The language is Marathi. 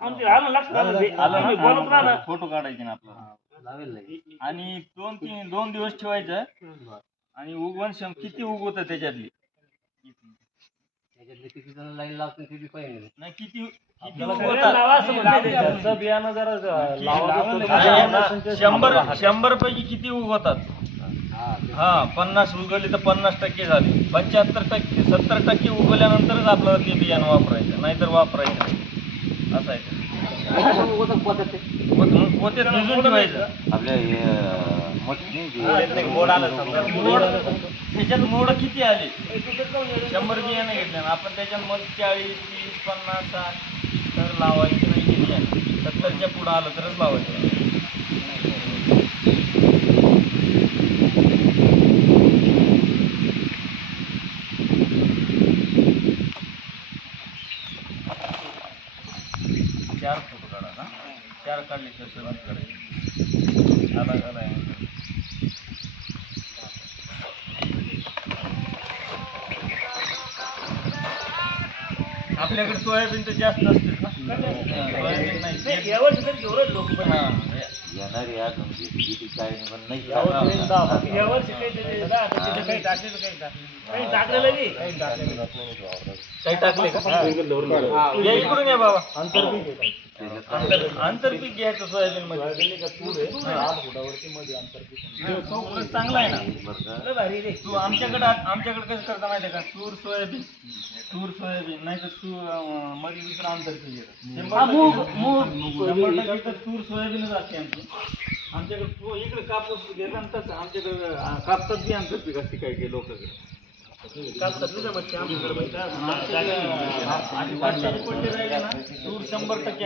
आमचे आलं लक्षात आलं ते. आलं आम्ही बोलत ना राहिलं. फोटो काढायचे ना आपल्याला. आणि दोन तीन दोन दिवस ठेवायचं. आणि उगवण क्षम किती उगवत त्याच्यातली? किती जण लाईन लावतील ते बी पाहिजे नाही. किती किती आपल्याला उगवतात सगळ्याला लावा असं म्हणते. ते. घरचं बियाणं जरा किती लावा लावलं तर आहे तो ना, संचय शंभर शंभर पैकी किती उगवतात? हा हा पन्नास उगवले तर पन्नास टक्के झाले. पंच्याहत्तर टक्के सत्तर टक्के उगवल्यानंतरच आपल्याला ते बियाणं वापरायचं नाहीतर वापरायचं नाही. भिजून ठेवायचं. आपल्या मोड आलं समजा. मोड त्याच्यात मोड किती आले? शंभर बियाणं घेतले ना आपण त्याच्यात मग चाळीस तीस पन्नास साठ तर लावायचं नाही किती आहे? सत्तरच्या पुढं आलं तरच लावायचं. चार फोटो काढा ना. चार काढले तर सुरुवात करायची आला आला आपल्याकडे सोयाबीन तर जास्त असतेच ना. सोयाबीन नाही यावर्षी तरी लोक पण येणारी अजून किती काय नाही पण नाही यावर्षी काही ते- ते- काही टाकलेलं काही टाकलेलं काही टाकलेलं नाही. काही टाकले का या इकडून या बाबा. आंतरपीक. आंतर घ्यायचं सोयाबीन मध्ये. सोयाबीन का? तूर आहे. आठ फुटावरती मध्ये आंतरपीक आहे. चांगला आहे ना? बरं का? लय भारी रे. तू आमच्याकडे आमच्याकडे कसं करता माहिती आहे का? तूर सोयाबीन. तूर सोयाबीन. नाही तर तू मध्ये दुसरं आंतरपीक येतं शंभर टक्के- शंभर टक्के तर तूर सोयाबीनच असते आमची. आमच्याकडे तू इकडे कापूस घेतात तसं आमच्याकडे अं, कापसात बी आंतरपीक असते काही काही लोकांकडे काल सगळी जमत आमच्याकडे. राहिले ना. तूर शंभर टक्के